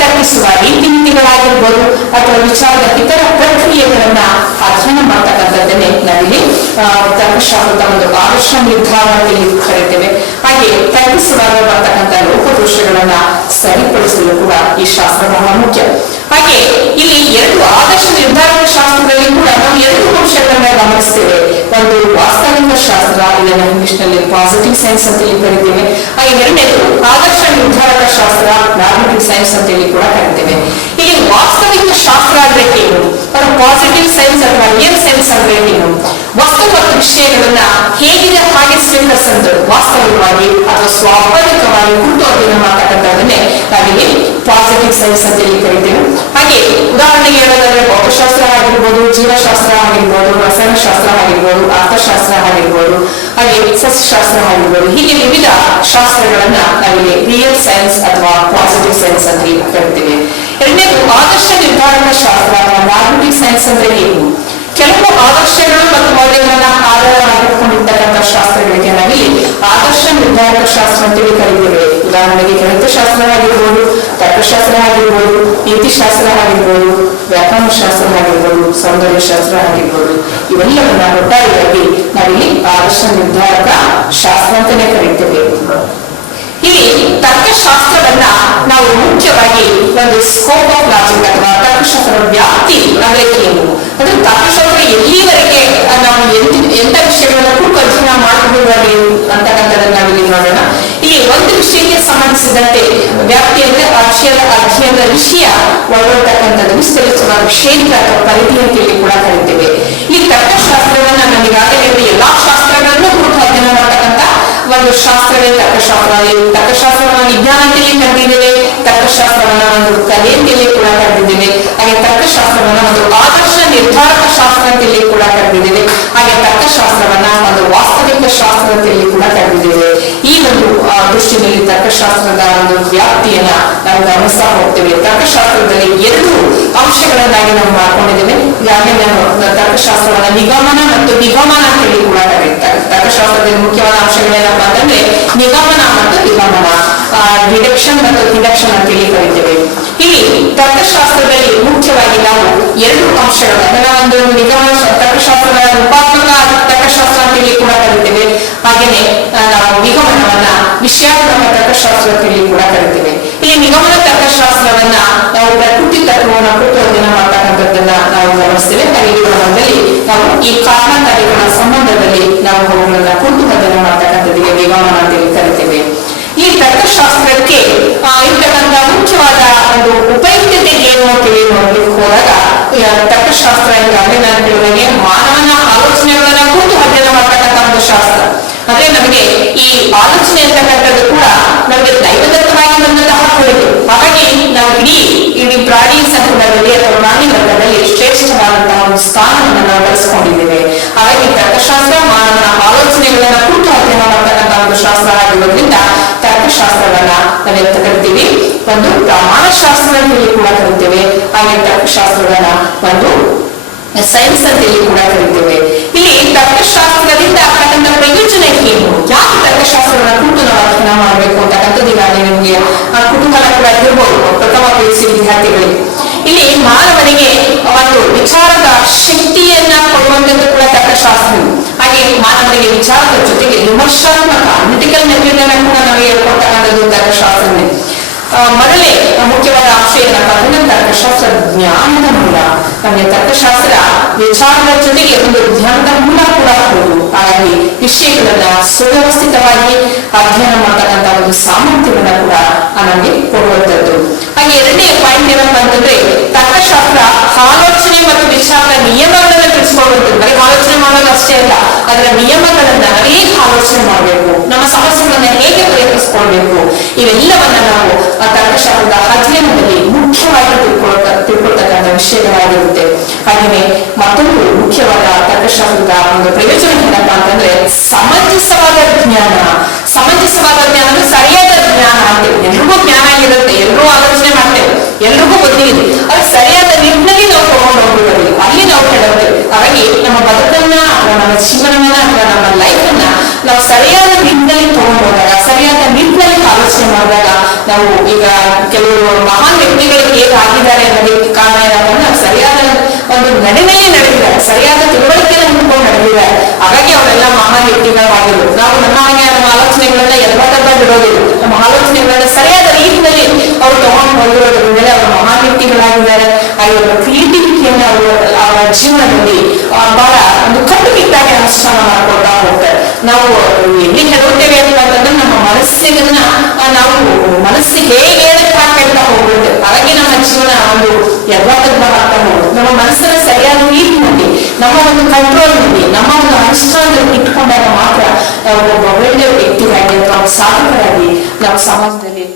ತರ್ಕಿಸುವ ರೀತಿ ನೀತಿಗಳಾಗಿರ್ಬೋದು ಅಥವಾ ವಿಚಾರದ ಇತರ ಪ್ರಕ್ರಿಯೆಗಳನ್ನ ಅಧ್ಯಯನ ಮಾಡ್ತಕ್ಕಂಥದ್ದನ್ನೇ ನಾವಿಲ್ಲಿ ತರ್ಕಶಾಸ್ತ್ರದ ಒಂದು ಆದರ್ಶ ನಿರ್ಧಾರ ಅಂತ ಕರಿತೇವೆ. ಹಾಗೆ ತರ್ಕಿಸುವಾಗ ಬರ್ತಕ್ಕಂಥ ಲೋಪದೋಷಗಳನ್ನ ಸರಿಪಡಿಸಲು ಕೂಡ ಈ ಶಾಸ್ತ್ರ ಬಹಳ ಮುಖ್ಯ. ಹಾಗೆ ಇಲ್ಲಿ 2 ಆದರ್ಶ ನಿರ್ಧಾರಕ ಶಾಸ್ತ್ರದಲ್ಲಿ ಕೂಡ ನಾವು 2 ಅಂಶಗಳನ್ನ ಗಮನಿಸ್ತೇವೆ. ಒಂದು ವಾಸ್ತವಿಕ ಶಾಸ್ತ್ರ, ಇದನ್ನ ಇಂಗ್ಲಿಷ್ ನಲ್ಲಿ ಪಾಸಿಟಿವ್ ಸೈನ್ಸ್ ಅಂತ ಹೇಳಿ ಕರಿತೇವೆ. ಹಾಗೆ ಎರಡನೇದು ಆದರ್ಶ ನಿರ್ಧಾರಕ ಶಾಸ್ತ್ರ, ಪ್ರಾಗ್ಮೆಟಿಕ್ ಸೈನ್ಸ್ ಅಂತ ಹೇಳಿ ಕೂಡ ಕರಿತೇವೆ. ಇಲ್ಲಿ ವಾಸ್ತವಿಕ ಶಾಸ್ತ್ರ ಅಂದ್ರೆ ಏನು, ಅದು ಪಾಸಿಟಿವ್ ಸೈನ್ಸ್ ಅಥವಾ ರಿಯಲ್ ಸೈನ್ಸ್ ಅಂದ್ರೆ ಏನು, ವಸ್ತು ಮತ್ತು ವಿಷಯಗಳನ್ನ ಹೇಗಿದೆ ಹಾಗೆ ಸ್ವೀಕರಿಸೋದು ವಾಸ್ತವಿಕವಾಗಿ ಅಥವಾ ಸ್ವಾಭಾವಿಕವಾಗಿ ಹುಟ್ಟು ಅಧ್ಯಯನ ಮಾಡ್ತಕ್ಕಂಥದ್ದನ್ನೇ ನಾವಿಲ್ಲಿ ಪಾಸಿಟಿವ್ ಸೈನ್ಸ್ ಅಂತ ಹೇಳಿ ಕರಿತೇವೆ. ಹಾಗೆ ಉದಾಹರಣೆಗೆ ಹೇಳೋದಾದ್ರೆ ಭೌತಶಾಸ್ತ್ರ ಆಗಿರ್ಬೋದು, ಜೀವಶಾಸ್ತ್ರ ಆಗಿರ್ಬೋದು, ರಸಾಯನಶಾಸ್ತ್ರ ಆಗಿರ್ಬೋದು, ಅರ್ಥಶಾಸ್ತ್ರ ಆಗಿರ್ಬೋದು, ಹಾಗೆ ಸಸ್ಯಶಾಸ್ತ್ರ ಆಗಿರ್ಬೋದು, ಹೀಗೆ ವಿವಿಧ ಶಾಸ್ತ್ರಗಳನ್ನ ನಾವಿಲ್ಲಿ ರಿಯಲ್ ಸೈನ್ಸ್ ಅಥವಾ ಪಾಸಿಟಿವ್ ಸೈನ್ಸ್ ಅಂತ ಹೇಳಿ ಕರಿತೇವೆ. ಎರಡನೇದು ಆದರ್ಶ ನಿರ್ಧಾರಕ ಶಾಸ್ತ್ರ ಅಥವಾ ನಾರ್ಮೆಟಿಕ್ ಸೈನ್ಸ್ ಅಂದ್ರೆ ಏನು, ಕೆಲವು ಆದರ್ಶಗಳು ಮತ್ತು ಮೌಲ್ಯಗಳನ್ನ ಆಧಾರವಾಗಿಟ್ಕೊಂಡಿರ್ತಕ್ಕಂಥ ಶಾಸ್ತ್ರಗಳಿಗೆ ನಾವಿಲ್ಲಿ ಆದರ್ಶ ನಿರ್ಧಾರಕ ಶಾಸ್ತ್ರ ಅಂತೇಳಿ ಕರೀತೇವೆ. ಉದಾಹರಣೆಗೆ ಗಣಿತಶಾಸ್ತ್ರ ಆಗಿರ್ಬೋದು, ತರ್ಕಶಾಸ್ತ್ರ ಆಗಿರ್ಬೋದು, ನೀತಿಶಾಸ್ತ್ರ ಆಗಿರ್ಬೋದು, ವ್ಯಾಕರಣ ಶಾಸ್ತ್ರ ಆಗಿರ್ಬೋದು, ಸೌಂದರ್ಯ ಶಾಸ್ತ್ರ ಆಗಿರ್ಬೋದು, ಇವೆಲ್ಲವನ್ನ ಒಟ್ಟಾರೆಯಾಗಿ ನಾವಿಲ್ಲಿ ಆದರ್ಶ ನಿರ್ಧಾರಕ ಶಾಸ್ತ್ರ ಅಂತಾನೆ ಕರೀತೇವೆ. ಇಲ್ಲಿ ತರ್ಕಶಾಸ್ತ್ರವನ್ನ ನಾವು ಮುಖ್ಯವಾಗಿ ಒಂದು ಸ್ಕೋಪ್ ಆಫ್ ಲಾಜಿಕ್ ಅಥವಾ ತರ್ಕಶಾಸ್ತ್ರದ ವ್ಯಾಪ್ತಿ ಅಂದ್ರೆ ಏನು, ಅದು ತರ್ಕಶಾಸ್ತ್ರ ಎಲ್ಲಿವರೆಗೆ ನಾವು ಎಂತ ವಿಷಯಗಳನ್ನ ಕೂಡ ಅಧ್ಯಯನ ಮಾಡಬಹುದು ಅಂತಕ್ಕಂಥದ್ದನ್ನ ನಾವಿಲ್ಲಿ ನೋಡೋಣ. ಇಲ್ಲಿ ಒಂದು ವಿಷಯಕ್ಕೆ ಸಂಬಂಧಿಸಿದಂತೆ ವ್ಯಾಪ್ತಿ ಅಂದ್ರೆ ಆ ವಿಷಯದ ಅಧ್ಯಯನದ ವಿಷಯ ಒಳಗೊಳ್ತಕ್ಕಂಥದ್ದು ವಿಸ್ತರಿಸುವ ಕ್ಷೇತ್ರ ಅಥವಾ ಪರಿಧಿ ಅಂತ ಹೇಳಿ ಕೂಡ ಕರಿತೇವೆ. ಈ ತರ್ಕಶಾಸ್ತ್ರವನ್ನ ನಾನು ಈಗಾಗಲೇ ಎಲ್ಲಾ ಶಾಸ್ತ್ರಗಳನ್ನು ಕೂಡ ಅಧ್ಯಯನ ಮಾಡತಕ್ಕಂಥ ಒಂದು ಶಾಸ್ತ್ರವೇ ತರ್ಕಶಾಸ್ತ್ರ. ತರ್ಕಶಾಸ್ತ್ರವನ್ನ ವಿಜ್ಞಾನ ಅಂತೇಳಿ ಕರೆದಿದ್ದೇವೆ, ತರ್ಕಶಾಸ್ತ್ರವನ್ನ ಒಂದು ಕಲೆ ಅಂತೇಳಿ ಕೂಡ ಕರೆದಿದ್ದೇವೆ, ಹಾಗೆ ತರ್ಕಶಾಸ್ತ್ರವನ್ನ ಒಂದು ಆದರ್ಶ ನಿರ್ಧಾರಕ ಶಾಸ್ತ್ರ ಅಂತೇಳಿ ಕೂಡ ಕರೆದಿದ್ದೇವೆ, ಹಾಗೆ ತರ್ಕಶಾಸ್ತ್ರವನ್ನ ಒಂದು ವಾಸ್ತವಿಕ ಶಾಸ್ತ್ರ ಅಂತೇಳಿ ಕೂಡ ಕರೆದಿದ್ದೇವೆ. ಈ ಒಂದು ದೃಷ್ಟಿಯಲ್ಲಿ ತರ್ಕಶಾಸ್ತ್ರದ ಒಂದು ವ್ಯಾಪ್ತಿಯನ್ನ ನಾವು ಗಮನಿಸ್ತಾ ಹೋಗ್ತೇವೆ. ತರ್ಕಶಾಸ್ತ್ರದಲ್ಲಿ ಎರಡು ಅಂಶಗಳನ್ನಾಗಿ ನಾವು ಮಾಡ್ಕೊಂಡಿದ್ದೇವೆ. ಈಗಾಗಲೇ ನಾನು ತರ್ಕಶಾಸ್ತ್ರವನ್ನ ನಿಗಮನ ಮತ್ತು ನಿಗಮನ ಅಂತೇಳಿ ಕೂಡ ಕರೀತಾರೆ. ತರ್ಕಶಾಸ್ತ್ರದಲ್ಲಿ ಮುಖ್ಯವಾದ ಅಂಶಗಳೇನಪ್ಪಾ ಅಂತಂದ್ರೆ ನಿಗಮನ ಮತ್ತು ನಿಗಮನ, ಡಿಡಕ್ಷನ್ ಮತ್ತು ಡಿಡಕ್ಷನ್ ಅಂತೇಳಿ ಕರೀತೇವೆ. ಇಲ್ಲಿ ತರ್ಕಶಾಸ್ತ್ರದಲ್ಲಿ ಮುಖ್ಯವಾಗಿ ನಾವು ಎರಡು ಅಂಶಗಳು ಅಂದ್ರೆ ಒಂದು ನಿಗಮನ ತರ್ಕಶಾಸ್ತ್ರದ ರೂಪಾತ್ಮಕ ತರ್ಕಶಾಸ್ತ್ರ ಅಂತೇಳಿ ಕೂಡ ಕರೀತೇವೆ, ಹಾಗೇನೆ ನಾವು ನಿಗಮನವನ್ನ ವಿಷಯಾತ್ಮಕ ತರ್ಕಶಾಸ್ತ್ರ ಅಂತೇಳಿ ಕೂಡ ಕರೀತೇವೆ. ಇಲ್ಲಿ ನಿಗಮನ ತರ್ಕಶಾಸ್ತ್ರವನ್ನ ನಾವು ಪ್ರಕೃತಿ ತತ್ವವನ್ನು ಕುರಿತು ಅಧ್ಯಯನ ಮಾಡ್ತಕ್ಕಂಥದ್ದನ್ನ ನಾವು ಗಮನಿಸ್ತೇವೆ. ಹಾಗೆ ವಿವರಣದಲ್ಲಿ ನಾವು ಈ ಕಾರಣಕಾರಿಗಳ ಸಂಬಂಧದಲ್ಲಿ ನಾವು ಅವುಗಳನ್ನ ಕುರಿತು ಅಧ್ಯಯನ ಮಾಡ್ತಕ್ಕಂಥದ್ದಿಗೆ ನಿಗಮನ ಅಂತೇಳಿ ಕರಿತೇವೆ. ಈ ತರ್ಕಶಾಸ್ತ್ರಕ್ಕೆ ಇರ್ತಕ್ಕಂಥ ಮುಖ್ಯವಾದ ಒಂದು ಉಪಯುಕ್ತತೆ ಏನು ಅಂತೇಳಿ ನೋಡ್ಲಿಕ್ಕೆ ಹೋದಾಗ ತರ್ಕಶಾಸ್ತ್ರ ಈಗಾಗಲೇ ನಾನು ಹೇಳಿದಾಗೆ ಮಾನವನ ಆಲೋಚನೆಗಳನ್ನ ಕುರಿತು ಅಧ್ಯಯನ ಮಾಡ್ತಕ್ಕಂಥ ಒಂದು ಶಾಸ್ತ್ರ. ಅಂದ್ರೆ ನಮಗೆ ಈ ಆಲೋಚನೆ ಅಂತಕ್ಕಂಥದ್ದು ಕೂಡ ನಮಗೆ ದೈವದತ್ತವಾಗಿ ಬಂದಂತಹ ಕೊಡುಗೆ. ಹಾಗಾಗಿ ನಾವು ಇಡೀ ಪ್ರಾಣಿ ಸಂಕುಲದಲ್ಲಿ ಅಥವಾ ಪ್ರಾಣಿ ವರ್ಗದಲ್ಲಿ ಶ್ರೇಷ್ಠವಾದಂತಹ ಒಂದು ಸ್ಥಾನವನ್ನು ನಾವು ಬಳಸಿಕೊಂಡಿದ್ದೇವೆ. ಹಾಗಾಗಿ ತರ್ಕಶಾಸ್ತ್ರ ಮಾನವನ ಆಲೋಚನೆಗಳನ್ನ ಕುರಿತು ಅಧ್ಯಯನ ಮಾಡ್ತಕ್ಕಂಥ ಒಂದು ಶಾಸ್ತ್ರ ಆಗಿರೋದ್ರಿಂದ ತರ್ಕಶಾಸ್ತ್ರವನ್ನ ನಾವು ಕರಿತೀವಿ. ಒಂದು ಪ್ರಮಾಣ ಶಾಸ್ತ್ರ ಅಂತೇಳಿ ಕೂಡ ಕರಿತೇವೆ, ಹಾಗೆ ತರ್ಕಶಾಸ್ತ್ರವನ್ನ ಒಂದು ಸೈನ್ಸ್ ಅಂತೇಳಿ ಕೂಡ ಕರಿತೇವೆ. ಇಲ್ಲಿ ತರ್ಕಶಾಸ್ತ್ರದಿಂದ ಆಗ್ತಕ್ಕಂಥ ಪ್ರಯೋಜನ ಏನು, ಯಾಕೆ ತರ್ಕಶಾಸ್ತ್ರವನ್ನ ಕುರಿತು ನಾವು ಅಧ್ಯಯನ ಮಾಡಬೇಕು ಅಂತಕ್ಕಂಥದ್ದು ಈಗಾಗಲೇ ನಿಮಗೆ ಕುತೂಹಲ ಕೂಡ ಇರ್ಬೋದು ಪ್ರಥಮ PUC ವಿದ್ಯಾರ್ಥಿಗಳಿಗೆ. ಇಲ್ಲಿ ಮಾನವನಿಗೆ ಒಂದು ವಿಚಾರದ ಶಕ್ತಿಯನ್ನ ಕೊಡುವಂತದ್ದು ಕೂಡ ತರ್ಕಶಾಸ್ತ್ರ. ಹಾಗೆ ಮಾನವನಿಗೆ ವಿಚಾರದ ಜೊತೆಗೆ ವಿಮರ್ಶಾತ್ಮಕ ಅನಲಿಟಿಕಲ್ ಮೆಥಡ್ ಕೂಡ ನಮಗೆ ಹೇಳ್ಕೊಡ್ತಕ್ಕಂಥದ್ದು ತರ್ಕಶಾಸ್ತ್ರನೇ. ಮೊದಲೇ ಮುಖ್ಯವಾದ ಅಂಶ ಏನಪ್ಪಾ ಅಂದ್ರೆ ತರ್ಕಶಾಸ್ತ್ರ ಜ್ಞಾನದ ಮೂಲ. ನಮಗೆ ತರ್ಕಶಾಸ್ತ್ರ ವಿಚಾರದ ಜೊತೆಗೆ ಒಂದು ಜ್ಞಾನದ ಮೂಲ ಕೂಡ ಹೌದು. ಹಾಗಾಗಿ ವಿಷಯಗಳನ್ನ ಸುವ್ಯವಸ್ಥಿತವಾಗಿ ಅಧ್ಯಯನ ಮಾಡ್ತಕ್ಕಂಥ ಒಂದು ಸಾಮರ್ಥ್ಯವನ್ನ ಕೂಡ ನಮಗೆ ಕೊಡುವಂಥದ್ದು. ಹಾಗೆ ಎರಡನೇ ಪಾಯಿಂಟ್ ಏನಪ್ಪಾ ಅಂತಂದ್ರೆ ತರ್ಕಶಾಸ್ತ್ರ ಆಲೋಚನೆ ಮತ್ತು ವಿಚಾರದ ನಿಯಮಗಳನ್ನ ತಿಳಿಸ್ಕೊಳ್ಳುವಂಥದ್ದು. ಬರೀ ಆಲೋಚನೆ ಮಾಡೋದು ಅಷ್ಟೇ ಅಲ್ಲ, ಅದರ ನಿಯಮಗಳನ್ನ ಹೇಗೆ ಆಲೋಚನೆ ಮಾಡಬೇಕು, ನಮ್ಮ ಸಮಸ್ಯೆಗಳನ್ನ ಹೇಗೆ ಪರಿಹರಿಸಿಕೊಳ್ಬೇಕು, ಇವೆಲ್ಲವನ್ನ ನಾವು ತರ್ಕಶಾಸ್ತ್ರದ ಅಧ್ಯಯನದಲ್ಲಿ ಮುಖ್ಯವಾಗಿ ತಿಳ್ಕೊಳ್ತಕ್ಕಂಥ ವಿಷಯಗಳಾಗಿರುತ್ತೆ. ಹಾಗೆಯೇ ಮತ್ತೊಂದು ಮುಖ್ಯವಾದ ತರ್ಕಶಾಸ್ತ್ರದ ಒಂದು ಪ್ರಯೋಜನ ಏನಪ್ಪಾ ಅಂತಂದ್ರೆ ಸಮಂಜಸವಾದ ಜ್ಞಾನ. ಸಮಂಜಸವಾದ ಜ್ಞಾನ ಅಂದ್ರೆ ಸರಿಯಾದ ಜ್ಞಾನ ಅಂತೇವೆ. ಎಲ್ರಿಗೂ ಜ್ಞಾನ ಆಗಿರುತ್ತೆ, ಎಲ್ಲರೂ ಆಲೋಚನೆ ಮಾಡ್ತೇವೆ, ಎಲ್ರಿಗೂ ಗೊತ್ತಿದೆ, ಅದು ಸರಿಯಾದ ನಿಟ್ಟಿನಲ್ಲಿ ನಾವು ತಗೊಂಡು ಹೋಗ್ಬಿಡೋದು, ಅಲ್ಲಿ ನಾವು ಕೆಡೋದು. ಹಾಗಾಗಿ ನಮ್ಮ ಬದುಕನ್ನ ಅಥವಾ ನಮ್ಮ ಜೀವನವನ್ನ ಅಥವಾ ನಮ್ಮ ಲೈಫ್ ಅನ್ನ ನಾವು ಸರಿಯಾದ ನಿಟ್ಟಿನಲ್ಲಿ ತಗೊಂಡು ಹೋದಾಗ, ಸರಿಯಾದ ನಿಟ್ಟಿನಲ್ಲಿ ಆಲೋಚನೆ ಮಾಡಿದಾಗ ನಾವು ಈಗ ಕೆಲವರು ಮಹಾನ್ ವ್ಯಕ್ತಿಗಳು ಹೇಗೆ ಆಗಿದ್ದಾರೆ ಅನ್ನೋದಕ್ಕೆ ಕಾರಣ ಏನಪ್ಪ ಅಂದ್ರೆ ಸರಿಯಾದ ಒಂದು ನಡೆನಲ್ಲಿ ನಡೆದಿದ್ದಾರೆ, ಸರಿಯಾದ ತಿಳುವಳಿಕೆಯನ್ನು ಹೊಂದ್ಕೊಂಡು ನಡೆದಿದ್ದಾರೆ. ಹಾಗಾಗಿ ಅವರೆಲ್ಲ ಮಹಾನ್ ವ್ಯಕ್ತಿಗಳಾಗಿದ್ರು. ನಾವು ನಮ್ಮ ಆಲೋಚನೆಗಳನ್ನ ಎಲ್ಬಾರ್ದ ಬಿಡೋದಿಲ್ಲ, ನಮ್ಮ ಆಲೋಚನೆಗಳನ್ನ ಸರಿಯಾದ ರೀತಿಯಲ್ಲಿ ಅವರು ತಗೊಂಡು ಹೋಗಿರೋದ್ರ ಮೇಲೆ ಅವರು ಮಹಾನ್ ವ್ಯಕ್ತಿಗಳಾಗಿದ್ದಾರೆ. ಹಾಗೆ ಅವರ ಕ್ರಿಯೇಟಿವಿಟಿಯನ್ನು ಅವರ ಜೀವನದಲ್ಲಿ ಬಹಳ ಒಂದು ಕಟ್ಟುನಿಟ್ಟಾಗಿ ಅನುಷ್ಠಾನ ಮಾಡ್ಕೊಳ್ತಾ ಹೋಗ್ತಾರೆ. ನಾವು ಎಲ್ಲಿ ಹೇಳುತ್ತೇವೆ ಅಂತಂದ್ರೆ ನಮ್ಮ ಮನಸ್ಸಿಗನ್ನ ನಾವು ಮನಸ್ಸಿಗೆ ಹೇಗೆ ಹಾಕ್ತಾ ಹೋಗ್ಬಿಡುತ್ತೆ. ಹಾಗಾಗಿ ನಮ್ಮ ಜೀವನ ಒಂದು ಯಥಾರ್ಥವಾಗ್ತಾ ಹೋಗುತ್ತೆ. ನಮ್ಮ ಮನಸ್ಸನ್ನ ಸರಿಯಾದ ನಮ್ಮ ಒಂದು ಕಂಟ್ರೋಲ್ನಲ್ಲಿ, ನಮ್ಮ ಒಂದು ಅನುಷ್ಠಾನದಲ್ಲಿ ಇಟ್ಕೊಂಡಾಗ ಮಾತ್ರ ನಾವು ಒಬ್ಬ ಒಳ್ಳೆಯ ವ್ಯಕ್ತಿಯಾಗಿ ಅಥವಾ ಸಾಧಕರಾಗಿ ನಾವು ಸಮಾಜದಲ್ಲಿ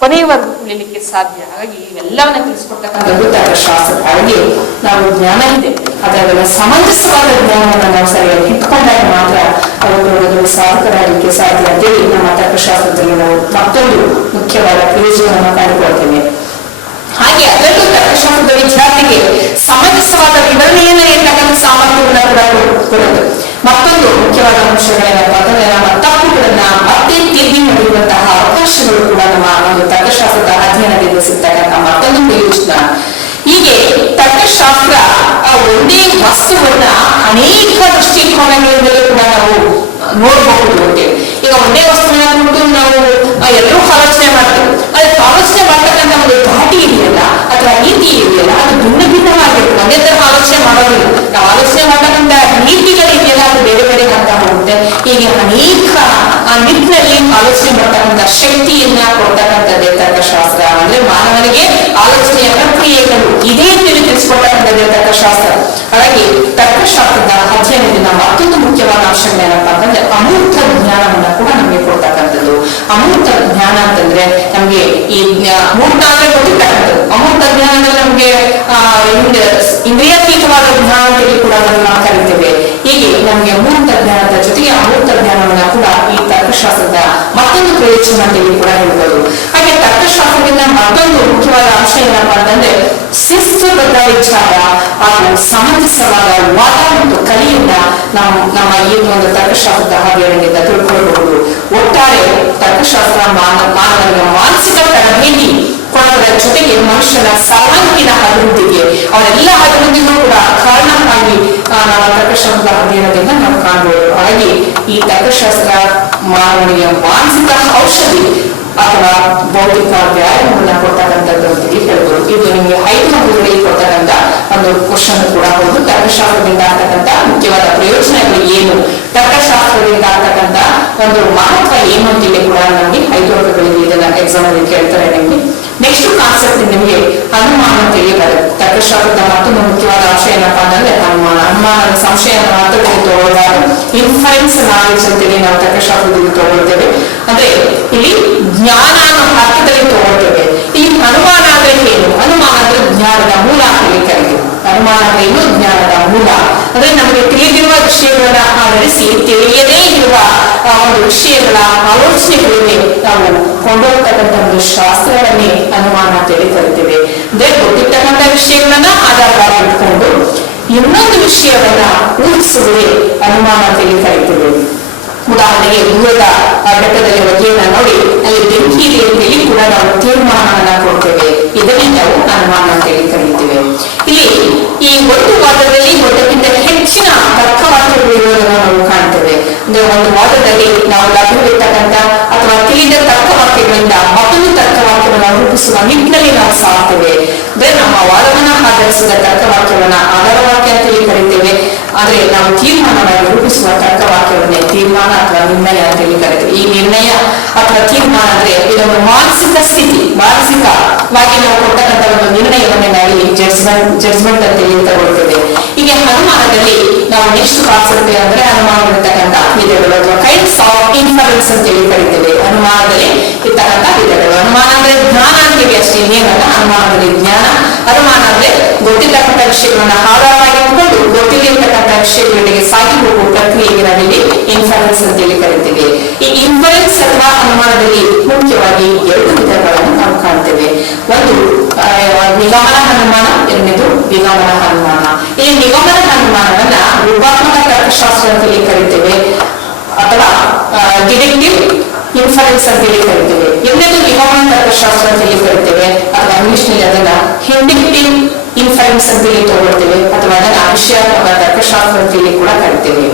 ಕೊನೆಯವರೆಗೂ ಉಳಿಲಿಕ್ಕೆ ಸಾಧ್ಯ. ಹಾಗಾಗಿ ಇವೆಲ್ಲವನ್ನ ತಿಳಿಸ್ಕೊಡ್ತಕ್ಕಂಥದ್ದು ತರ್ಕಶಾಸ್ತ್ರ. ಹಾಗಾಗಿ ನಾವು ಜ್ಞಾನ ಇದೆ, ಅದರ ಸಮಂಜಸವಾದ ಜ್ಞಾನವನ್ನು ನಾವು ಸರಿಯಾಗಿ ಇಟ್ಕೊಂಡಾಗ ಮಾತ್ರ ಅವರು ಸಾಧಕರಾಗಲಿಕ್ಕೆ ಸಾಧ್ಯ ಅಂತೇಳಿ ನಮ್ಮ ತರ್ಕಶಾಸ್ತ್ರದಲ್ಲಿ ನಾವು ಮತ್ತೊಂದು ಮುಖ್ಯವಾದ ಪ್ರಯೋಜನವನ್ನು ಕಂಡುಕೊಳ್ತೇವೆ. ಹಾಗೆ ಅದರಲ್ಲೂ ತರ್ಕಶಾಸ್ತ್ರದ ವಿದ್ಯಾರ್ಥಿಗೆ ಸಮಂಜಸವಾದ ವಿವರಣೆಯನ್ನ ನೀಡತಕ್ಕಂಥ ಸಾಮರ್ಥ್ಯವನ್ನು ಕೂಡ ಕೊಡೋದು. ಮತ್ತೊಂದು ಮುಖ್ಯವಾದ ಅಂಶಗಳೇನಪ್ಪ ಅಂತಂದ್ರೆ ನಮ್ಮ ತಪ್ಪುಗಳನ್ನ ಮತ್ತೆ ತಿದ್ದಿ ನಡೆಯುವಂತಹ ಅವಕಾಶಗಳು ಕೂಡ ನಮ್ಮ ಒಂದು ತರ್ಕಶಾಸ್ತ್ರದ ಅಧ್ಯಯನದಿಂದ ಸಿಗ್ತಕ್ಕಂಥ ಮತ್ತೊಂದು ಪ್ರಯೋಜನ. ಹೀಗೆ ತರ್ಕಶಾಸ್ತ್ರ ಒಂದೇ ವಸ್ತುವನ್ನ ಅನೇಕ ದೃಷ್ಟಿಕೋನಗಳಿಂದಲೂ ಕೂಡ ನಾವು ನೋಡಬಹುದು ಅಂತೇಳಿ. ಈಗ ಒಂದೇ ವಸ್ತುವಿನ ಕುರಿತು ನಾವು ಎಲ್ಲರೂ ಆಲೋಚನೆ ಮಾಡ್ತೇವೆ, ಅದಕ್ಕೆ ಆಲೋಚನೆ ಮಾಡ್ತಕ್ಕಂಥ ಒಂದು ಧಾಟಿ ಇದೆಯಲ್ಲ ಅಥವಾ ನೀತಿ ಇದೆಯಲ್ಲ, ಅದು ಭಿನ್ನ ಭಿನ್ನವಾಗಿರುತ್ತೆ. ಒಂದೇ ತರ ಆಲೋಚನೆ ಮಾಡೋದಿಲ್ಲ. ನಾವು ಆಲೋಚನೆ ಮಾಡ್ತಕ್ಕಂಥ ನೀತಿಗಳಿದೆಯಲ್ಲ, ಅದು ಬೇರೆ ಬೇರೆ ಆಗ್ತಾ ಹೋಗುತ್ತೆ. ಹೀಗೆ ಅನೇಕ ನಿಟ್ಟಿನಲ್ಲಿ ಆಲೋಚನೆ ಮಾಡ್ತಕ್ಕಂಥ ಶಕ್ತಿಯನ್ನ ಕೊಡ್ತಕ್ಕಂಥದ್ದೇ ತರ್ಕಶಾಸ್ತ್ರ. ಅಂದ್ರೆ ಮಾನವನಿಗೆ ಆಲೋಚನೆಯ ಪ್ರಕ್ರಿಯೆಗಳು ಇದೇ ಅಂತೇಳಿ ತಿಳಿಸ್ಕೊಡ್ತಕ್ಕಂಥದ್ದೇ ತರ್ಕಶಾಸ್ತ್ರ. ಹಾಗಾಗಿ ತರ್ಕಶಾಸ್ತ್ರದ ಅಧ್ಯಯನದಿಂದ ಮತ್ತೊಂದು ಮುಖ್ಯವಾದ ಅಂಶಗಳೇನಪ್ಪ ಅಂತಂದ್ರೆ ಅಮೂರ್ತ ಜ್ಞಾನವನ್ನ ಕೂಡ ನಮಗೆ ಕೊಡ್ತಕ್ಕಂಥದ್ದು. ಅಮೂರ್ತ ಜ್ಞಾನ ಅಂತಂದ್ರೆ ನಮ್ಗೆ ಈ ಮೂರ್ತ ಅಂದ್ರೆ ಗೊತ್ತಿರ್ತಕ್ಕಂಥದ್ದು. ಅಮೂರ್ತ ಜ್ಞಾನ ಅಂದ್ರೆ ನಮ್ಗೆ ಇಂದ್ರಿಯಾತೀತವಾದ ಜ್ಞಾನ ಅಂತೇಳಿ ಕೂಡ ನಾವು ಕರಿತೇವೆ. ಹೀಗೆ ನಮ್ಗೆ ಅಮೂರ್ತ ಜ್ಞಾನದ ಜೊತೆಗೆ ಅಮೂರ್ತ ಜ್ಞಾನವನ್ನ ಕೂಡ ಈ ತರ್ಕಶಾಸ್ತ್ರದ ಮತ್ತೊಂದು ಪ್ರಯೋಜನ ಅಂತೇಳಿ ಕೂಡ ಹೇಳ್ಬೋದು. ಹಾಗೆ ತರ್ಕಶಾಸ್ತ್ರದಿಂದ ಮತ್ತೊಂದು ಮುಖ್ಯವಾದ ಅಂಶ ಏನಪ್ಪಾ ಅಂತಂದ್ರೆ ಶಿಸ್ತುಬದ್ಧ ವಿಚಾರ ಹಾಗೂ ಸಮಂಜಸವಾದ ವಾದ ಮತ್ತು ಕಲಿಯನ್ನ ನಾವು ನಮ್ಮ ಈ ಒಂದು ತರ್ಕಶಾಸ್ತ್ರದ ಅಧ್ಯಯನದಿಂದ ತಿಳ್ಕೊಳ್ಬಹುದು. ಒಟ್ಟಾರೆ ತರ್ಕಶಾಸ್ತ್ರ ಮಾನವನ ಮಾನಸಿಕ ತರಬೇತಿ ಕೊಡೋದರ ಜೊತೆಗೆ ಮನುಷ್ಯನ ಸರ್ವಾಂಗೀಣ ಅಭಿವೃದ್ಧಿಗೆ, ಅವರೆಲ್ಲ ಅಭಿವೃದ್ಧಿಗೂ ಕೂಡ ಕಾರಣವಾಗಿ ನಮ್ಮ ತರ್ಕಶಾಸ್ತ್ರದ ಅಧ್ಯಯನದಿಂದ ನಾವು ಕಾಣಬಹುದು. ಹಾಗಾಗಿ ಈ ತರ್ಕಶಾಸ್ತ್ರ ಮಾನವನಿಗೆ ಮಾನಸಿಕ ಔಷಧಿ ಅಥವಾ ಭೌತಿಕ ವ್ಯಾಯಾಮವನ್ನ ಕೊಡ್ತಕ್ಕಂಥದ್ದು ಅಂತೇಳಿ ಹೇಳ್ಬೋದು. ಇದು ನಿಮಗೆ 5 ಹಂತಗಳಲ್ಲಿ ಕೊಡ್ತಕ್ಕಂಥ ಒಂದು ಕ್ವಶನ್ ಕೂಡ ಹೌದು. ತರ್ಕಶಾಸ್ತ್ರದಿಂದ ಆಗ್ತಕ್ಕಂಥ ಮುಖ್ಯವಾದ ಪ್ರಯೋಜನಗಳು ಏನು, ತರ್ಕಶಾಸ್ತ್ರದಿಂದ ಆಗ್ತಕ್ಕಂಥ ಒಂದು ಮಹತ್ವ ಏನು ಅಂತೇಳಿ ಕೂಡ ನಮಗೆ 5 ಹಂತಗಳಲ್ಲಿ ಇದನ್ನ ಎಕ್ಸಾಮ್ ಅಲ್ಲಿ ಕೇಳ್ತಾರೆ. ನಿಮಗೆ ನೆಕ್ಸ್ಟ್ ಕಾನ್ಸೆಪ್ಟ್ ನಿಮಗೆ ಅನುಮಾನ ಅಂತೇಳಿ ಬರುತ್ತೆ. ತರ್ಕಶಾಸ್ತ್ರದ ಮತ್ತೊಂದು ಮುಖ್ಯವಾದ ಅಂಶ ಏನಪ್ಪಾ ಅಂತಂದ್ರೆ ಅನುಮಾನದ ಸಂಶಯ ಅರ್ಥದಲ್ಲಿ ತಗೊಳ್ಳುವಾಗ ಇನ್ಫರೆನ್ಸ್ ನಾಲೆಜ್ ಅಂತೇಳಿ ನಾವು ತರ್ಕಶಾಸ್ತ್ರದಲ್ಲಿ ತಗೊಳ್ತೇವೆ. ಅಂದ್ರೆ ಇಲ್ಲಿ ಜ್ಞಾನ ಅನ್ನೋ ಅರ್ಥದಲ್ಲಿ ತಗೊಳ್ತೇವೆ. ಇಲ್ಲಿ ಅನುಮಾನ ಅಂದ್ರೆ ಏನು? ಅನುಮಾನ ಅಂದ್ರೆ ಜ್ಞಾನದ ಮೂಲ ಅಂತೇಳಿ ಕರೀತೀವಿ. ಅನುಮಾನ ಅಂದ್ರೆ ಏನು? ಜ್ಞಾನದ ಮೂಲ. ಅಂದ್ರೆ ನಮಗೆ ತಿಳಿದಿರುವ ವಿಷಯಗಳನ್ನ ಆಧರಿಸಿ ತಿಳಿಯದೇ ಇರುವ ಒಂದು ವಿಷಯಗಳ ಆಲೋಚನೆಗಳಿಗೆ ನಾವು ಕೊಂಡೋಗ್ತಕ್ಕಂಥ ಒಂದು ಶಾಸ್ತ್ರವನ್ನೇ ಅನುಮಾನ ಅಂತೇಳಿ ಕರಿತೇವೆ. ಅಂದ್ರೆ ಗೊತ್ತಿರ್ತಕ್ಕಂಥ ವಿಷಯಗಳನ್ನ ಆಧಾರವಾಗಿ ಇಟ್ಕೊಂಡು ಇನ್ನೊಂದು ವಿಷಯವನ್ನ ಊಹಿಸುವುದೇ ಅನುಮಾನ ಅಂತೇಳಿ ಕರಿತೇವೆ. ಉದಾಹರಣೆಗೆ ದೂರದ ಬೆಟ್ಟದಲ್ಲಿ ಹೊಗೆಯನ್ನ ನೋಡಿ ಅಲ್ಲಿ ಬೆಂಕಿ ಇದೆ ಅಂತೇಳಿ ಕೂಡ ನಾವು ತೀರ್ಮಾನವನ್ನ ಕೊಡ್ತೇವೆ. ಇದನ್ನೇ ನಾವು ಅನುಮಾನ ಅಂತೇಳಿ ಕರೀತೇವೆ. ಇಲ್ಲಿ ಈ ಒಂದು ವಾದದಲ್ಲಿ ಒಂದಕ್ಕಿಂತ ಹೆಚ್ಚಿನ ತರ್ಕವಾಕ್ಯಗಳು ಇರುವುದನ್ನು ನಾವು ಕಾಣ್ತೇವೆ. ಅಂದ್ರೆ ಒಂದು ವಾದದಲ್ಲಿ ನಾವು ಲಭ್ಯವಿರ್ತಕ್ಕಂಥ ಅಥವಾ ತಿಳಿದ ತರ್ಕವಾಕ್ಯಗಳಿಂದ ಮತ್ತೊಂದು ತರ್ಕವಾಕ್ಯವನ್ನು ರೂಪಿಸುವ ನಿಟ್ಟಿನಲ್ಲಿ ನಾವು ಸಾಕ್ತೇವೆ. ಅಂದ್ರೆ ನಮ್ಮ ವಾದವನ್ನ ಆಧರಿಸಿದ ತರ್ಕವಾಕ್ಯವನ್ನ ಆಧಾರವಾಕ್ಯ ಅಂತೇಳಿ ಕರಿತೇವೆ. ಆದ್ರೆ ನಾವು ತೀರ್ಮಾನವಾಗಿ ರೂಪಿಸುವ ತರ್ಕವಾಕ್ಯವನ್ನೇ ತೀರ್ಮಾನ ಅಥವಾ ನಿರ್ಣಯ ಅಂತೇಳಿ ಕರಿತೇವೆ. ಈ ನಿರ್ಣಯ ಅಥವಾ ತೀರ್ಮಾನ ಅಂದ್ರೆ ಇದೊಂದು ಮಾನಸಿಕ ಸ್ಥಿತಿ, ಮಾನಸಿಕವಾಗಿ ನಾವು ಕೊಡ್ತಕ್ಕಂಥ ಒಂದು ನಿರ್ಣಯವನ್ನೇ ನಾವು ಜಡ್ಜ್ಮೆಂಟ್ ಅಂತೇಳಿ ತಗೊಳ್ತೇವೆ. ಈಗ ಅನುಮಾನದಲ್ಲಿ ನಾವು ನೆಕ್ಸ್ಟ್ ಕಾನ್ಸೆಪ್ಟ್ ಅಂದ್ರೆ ಅನುಮಾನವಿರ್ತಕ್ಕಂಥ ವಿಧಗಳು ಅಥವಾ ಕೈಂಡ್ಸ್ ಆಫ್ ಇನ್ಫರೆನ್ಸ್ ಅಂತೇಳಿ ಕರಿತೇವೆ. ಅನುಮಾನದಲ್ಲಿ ಇರ್ತಕ್ಕಂಥ ವಿಧಗಳು. ಅನುಮಾನ ಅಂದ್ರೆ ಜ್ಞಾನ ಅಂತೀವಿ ಅಷ್ಟೇ, ಇನ್ನೇನಲ್ಲ. ಅನುಮಾನದಲ್ಲಿ ಜ್ಞಾನ, ಅನುಮಾನ ಅಂದ್ರೆ ಗೊತ್ತಿರ್ತಕ್ಕಂಥ ವಿಷಯಗಳನ್ನ ಆಧಾರವಾಗಿಟ್ಕೊಂಡು ಗೊತ್ತಿರತಕ್ಕಂಥ ವಿಷಯಗಳಿಗೆ ಸಾಗಿ ಹೋಗುವ ಪ್ರಕ್ರಿಯೆಗೆ ನಾವಿಲ್ಲಿ ಇನ್ಫರೆನ್ಸ್ ಅಂತೇಳಿ ಕರಿತೇವೆ. ಈ ಇನ್ಫರೆನ್ಸ್ ಅಥವಾ ಅನುಮಾನದಲ್ಲಿ ಮುಖ್ಯವಾಗಿ 2 ವಿಧಗಳನ್ನು ನಾವು ಕಾಣ್ತೇವೆ. ಒಂದು ನಿಗಮನ ಅನುಮಾನ, ಎರಡನೇದು ವಿಗಮನ ಅನುಮಾನ. ಈ ನಿಗಮನ ಅನುಮಾನವನ್ನ ರೂಪಾತ್ಮಕ ತರ್ಕಶಾಸ್ತ್ರ ಅಂತೇಳಿ ಕರಿತೇವೆ ಅಥವಾ ಡಿಡಕ್ಟಿವ್ ಇನ್ಫರೆನ್ಸ್ ಅಂತೇಳಿ ಕರಿತೇವೆ. ಎರಡನೇದು ನಿಗಮನ ತರ್ಕಶಾಸ್ತ್ರ ಅಂತೇಳಿ ಕರಿತೇವೆ ಅಥವಾ ಇಂಗ್ಲಿಷ್ ನಲ್ಲಿ ಅದನ್ನ ಇಂಡಕ್ಟಿವ್ ಇನ್ಫರೆನ್ಸ್ ಅಂತೇಳಿ ತಗೊಳ್ತೇವೆ ಅಥವಾ ಅದನ್ನ ವಿಷಯಾತ್ಮಕ ತರ್ಕಶಾಸ್ತ್ರ ಅಂತೇಳಿ ಕೂಡ ಕರಿತೇವೆ.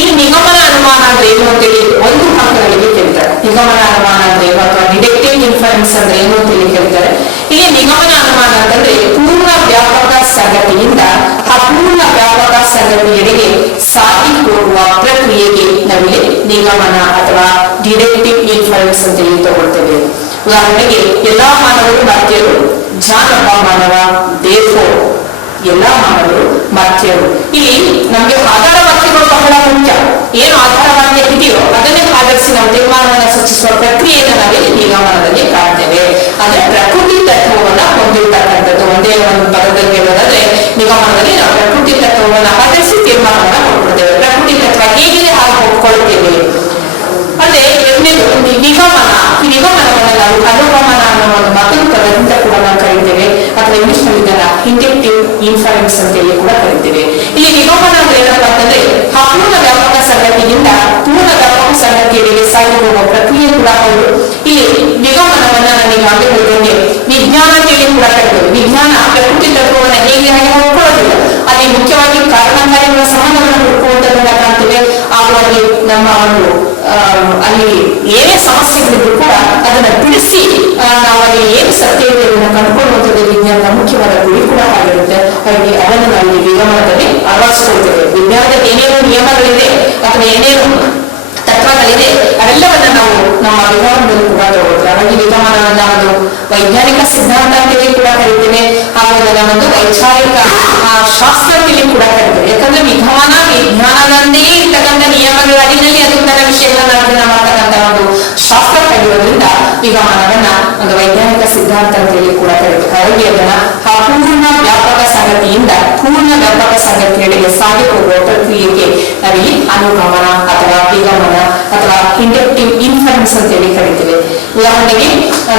ಈ ನಿಗಮನ ಅನುಮಾನ ಅಂದ್ರೆ ಏನು ಅಂತೇಳಿ 1 ಹಂತಗಳಿಗೆ ಕೇಳ್ತಾರೆ. ನಿಗಮನ ಅನುಮಾನ ಅಂದ್ರೆ ಏನು ಅಥವಾ ಡಿಡಕ್ಟಿವ್ ಇನ್ಫರೆನ್ಸ್ ಅಂದ್ರೆ ಏನು ಅಂತೇಳಿ ಕೇಳ್ತಾರೆ. ಈ ನಿಗಮನ ಅನುಮಾನ ಅಂತಂದ್ರೆ ಪೂರ್ಣ ವ್ಯಾಪಕ ಸಂಗತಿಯಿಂದ ಅಪೂರ್ಣ ವ್ಯಾಪಕ ಸಂಗತಿಯೆಡೆಗೆ ಸಾಗಿ ಹೋಗುವ ಪ್ರಕ್ರಿಯೆಗೆ ನಾವಿಲ್ಲಿ ನಿಗಮನ ಅಥವಾ ಡಿಡಕ್ಟಿವ್ ಇನ್ಫರೆನ್ಸ್ ಅಂತೇಳಿ ತಗೊಳ್ತೇವೆ. ಉದಾಹರಣೆಗೆ ಎಲ್ಲಾ ಮಾನವರು ಮರ್ತ್ಯರು, ಜಾನೊಬ್ಬ ಮಾನವ, ದೇವೋ ಎಲ್ಲಾ ಮಾನವರು ಮರ್ತ್ಯರು. ಇಲ್ಲಿ ನಮಗೆ ಆಧಾರ ವಾಕ್ಯಗಳು ಬಹಳ ಮುಖ್ಯ. ಏನು ಆಧಾರ ವಾಕ್ಯ ಇದೆಯೋ ಅದನ್ನೇ ಆಧರಿಸಿ ನಾವು ತೀರ್ಮಾನವನ್ನು ಸೂಚಿಸುವ ಪ್ರಕ್ರಿಯೆಯನ್ನು ನಾವಿಲ್ಲಿ ನಿಗಮನದಲ್ಲಿ ಕಾಣ್ತೇವೆ. ಅಂದ್ರೆ ಪ್ರಕೃತಿ ತತ್ವವನ್ನ ಹೊಂದಿರ್ತಕ್ಕಂಥದ್ದು. ಒಂದೇ ಒಂದು ಪದದಲ್ಲಿ ಹೇಳೋದಾದ್ರೆ ನಿಗಮನದಲ್ಲಿ ನಾವು ಪ್ರಕೃತಿ ತತ್ವವನ್ನು ಆಧರಿಸಿ ತೀರ್ಮಾನವನ್ನ ಕೊಡ್ತೇವೆ. ಪ್ರಕೃತಿ ತತ್ವ ಹೇಗಿದೆ ಹಾಗೆ ಒಪ್ಕೊಳ್ತೇವೆ. ಅದೇ ನಿಗಮನ, ಈ ನಿಗಮನವನ್ನು ನಾವು ಅನುಗಮನ ಅನ್ನೋ ಒಂದು ಮತ್ತೊಂದು ಪದದಿಂದ ಕೂಡ ನಾವು ಕರಿತೇವೆ, ಅಥವಾ ಇಂಗ್ಲಿಷ್ ನಲ್ಲಿ ಇದನ್ನ ಇಂಡಕ್ಟಿವ್ ಇನ್ಫರೆನ್ಸ್ ಅಂತ ಹೇಳಿ ಕೂಡ ಕರಿತೇವೆ. ಇಲ್ಲಿ ನಿಗಮನ ಅಂದ್ರೆ ಏನಪ್ಪಾ ಅಂತಂದ್ರೆ ಅಪೂರ್ಣ ವ್ಯಾಪಕ ಸಂಗತಿಯಿಂದ ಪೂರ್ಣ ವ್ಯಾಪಕ ಸಂಗತಿಯಲ್ಲಿ ಸಾಗಿ ಹೋಗುವ ಪ್ರಕ್ರಿಯೆ ಕೂಡ ಹೌದು. ಇಲ್ಲಿ ನಿಗಮನವನ್ನ ನನಗೆ ಆಗಲೇ ಹೇಳಿದಂಗೆ ವಿಜ್ಞಾನ ಅಂತೇಳಿ ಕೂಡ ಕರಿತೇವೆ. ವಿಜ್ಞಾನ ಪ್ರಕೃತಿ ತತ್ವವನ್ನ ಹೇಗೆ ಹಾಗೆ ಒಪ್ಕೊಳ್ಳೋದಿಲ್ಲ, ಅಲ್ಲಿ ಮುಖ್ಯವಾಗಿ ಕಾರಣಕಾರಿಗಳ ಸಂಬಂಧವನ್ನು ಹುಡುಕುವಂತದನ್ನ ಕಾಣ್ತೇವೆ. ಹಾಗಾಗಿ ನಮ್ಮ ಒಂದು ಅಲ್ಲಿ ಏನೇ ಸಮಸ್ಯೆಗಳಿದ್ರು ಕೂಡ ಅದನ್ನ ಬಿಡಿಸಿ ನಾವು ಅಲ್ಲಿ ಏನು ಸತ್ಯ ಇದೆ ಅದನ್ನು ಕಂಡುಕೊಳ್ಳುವಂಥದ್ದು ವಿಜ್ಞಾನದ ಮುಖ್ಯವಾದ ಗುರಿ ಕೂಡ ಆಗಿರುತ್ತೆ. ಹಾಗೆ ಅದನ್ನು ನಾವು ಈ ವಿಗಮನದಲ್ಲಿ ಅಳವಡಿಸಿಕೊಳ್ತೇವೆ. ವಿಜ್ಞಾನದಲ್ಲಿ ಏನೇನು ನಿಯಮಗಳಿದೆ ಅಥವಾ ಏನೇನು ತತ್ವಗಳಿದೆ ಅವೆಲ್ಲವನ್ನ ನಾವು ನಮ್ಮ ವಿಗಮನದಲ್ಲಿ ಕೂಡ ತಗೊಳ್ತೇವೆ. ಹಾಗಾಗಿ ವಿಗಮನವನ್ನ ಒಂದು ವೈಜ್ಞಾನಿಕ ಸಿದ್ಧಾಂತ ಅಂತೇಳಿ ಕೂಡ ಕರಿತೇವೆ, ಹಾಗೂ ಅದನ್ನ ಒಂದು ವೈಚಾರಿಕ ಶಾಸ್ತ್ರದಲ್ಲಿ ಕೂಡ ಕರಿತೇವೆ. ಯಾಕಂದ್ರೆ ವಿಗಮನ ವಿಜ್ಞಾನದನ್ನೇ ಇರ್ತಕ್ಕಂಥ ನಿಯಮಗಳ ಅಡಿಯಲ್ಲಿ ಅದು ತನ್ನ ವಿಷಯಗಳನ್ನ ಅಧ್ಯಯನ ಮಾಡ್ತಕ್ಕಂಥ ಒಂದು ಶಾಸ್ತ್ರ ಕಲಿಯೋದ್ರಿಂದ ವಿಗಮನವನ್ನ ಒಂದು ವೈಜ್ಞಾನಿಕ ಸಿದ್ಧಾಂತ ಅಂತೇಳಿ ಕೂಡ ಕರಿತೇವೆ. ಹಾಗಾಗಿ ಅದನ್ನ ಅಪೂರ್ಣ ವ್ಯಾಪಕ ಸಂಗತಿಯಿಂದ ಪೂರ್ಣ ವ್ಯಾಪಕ ಸಂಗತಿಯಡೆಗೆ ಸಾಗಿ ಹೋಗುವ ಪ್ರಕ್ರಿಯೆಗೆ ನಾವಿಲ್ಲಿ ಅನುಗಮನ ಅಥವಾ ವಿಗಮನ ಅಥವಾ ಇಂಡಕ್ಟಿವ್ ಇನ್ಫರೆನ್ಸ್ ಅಂತೇಳಿ ಕರಿತೇವೆ. ಉದಾಹರಣೆಗೆ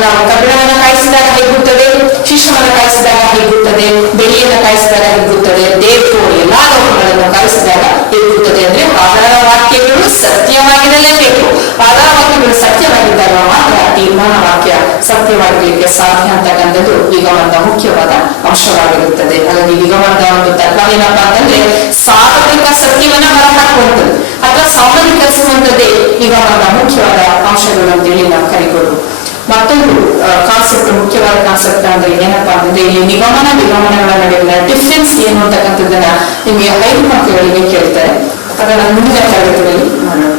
ನಾವು ಕಬ್ಬಿಣವನ್ನು ಕಾಯಿಸಿದಾಗ ಹೇಗುತ್ತದೆ, ಶಿಶುವನ್ನು ಕಾಯಿಸಿದಾಗ ಹೇಗುತ್ತದೆ, ಬೆಳ್ಳಿಯನ್ನು ಕಾಯಿಸಿದಾಗ ಹೇಗುತ್ತದೆ, ದೇವರು ಎಲ್ಲಾ ಲೋಹಗಳನ್ನು ಕಾಯಿಸಿದಾಗ ಹೇಗುತ್ತದೆ ಅಂದ್ರೆ ಆಧಾರ ವಾಕ್ಯಗಳು ಸತ್ಯವಾಗಿರಲೇಬೇಕು. ಆಧಾರ ವಾಕ್ಯಗಳು ಸತ್ಯವಾಗಿದ್ದಾಗ ಮಾತ್ರ ತೀರ್ಮಾನ ವಾಕ್ಯ ಸತ್ಯವಾಗಲಿಕ್ಕೆ ಸಾಧ್ಯ ಅಂತಕ್ಕಂಥದ್ದು ವಿಗಮನದ ಮುಖ್ಯವಾದ ಅಂಶವಾಗಿರುತ್ತದೆ. ಹಾಗಾಗಿ ವಿಗಮನದ ಒಂದು ತತ್ವ ಏನಪ್ಪಾ ಅಂತಂದ್ರೆ ಸಾರ್ವತ್ರಿಕ ಸತ್ಯವನ್ನ ಹೊರಹಾಕುವಂಥದ್ದು ಅಥವಾ ಸಾಮಾನ್ಯೀಕರಿಸುವಂಥದ್ದೇ ವಿಗಮನದ ಮುಖ್ಯವಾದ ಅಂಶಗಳು ಅಂತೇಳಿ ನಾವು ಕರಿಬಹುದು. ಮತ್ತೊಂದು ಕಾನ್ಸೆಪ್ಟ್, ಮುಖ್ಯವಾದ ಕಾನ್ಸೆಪ್ಟ್ ಅಂದ್ರೆ ಏನಪ್ಪಾ ಅಂತಂದ್ರೆ ಇಲ್ಲಿ ವಿಗಮನಗಳ ನಡುವಿನ ಡಿಫ್ರೆನ್ಸ್ ಏನು ಅಂತಕ್ಕಂಥದ್ದನ್ನ ನಿಮಗೆ 5 ಮಾರ್ಕ್ಗಳಿಗೆ ಕೇಳ್ತಾರೆ. ಅದನ್ನ ಮುಂದಿನ ತರಗತಿಯಲ್ಲಿ ಮಾಡೋಣ.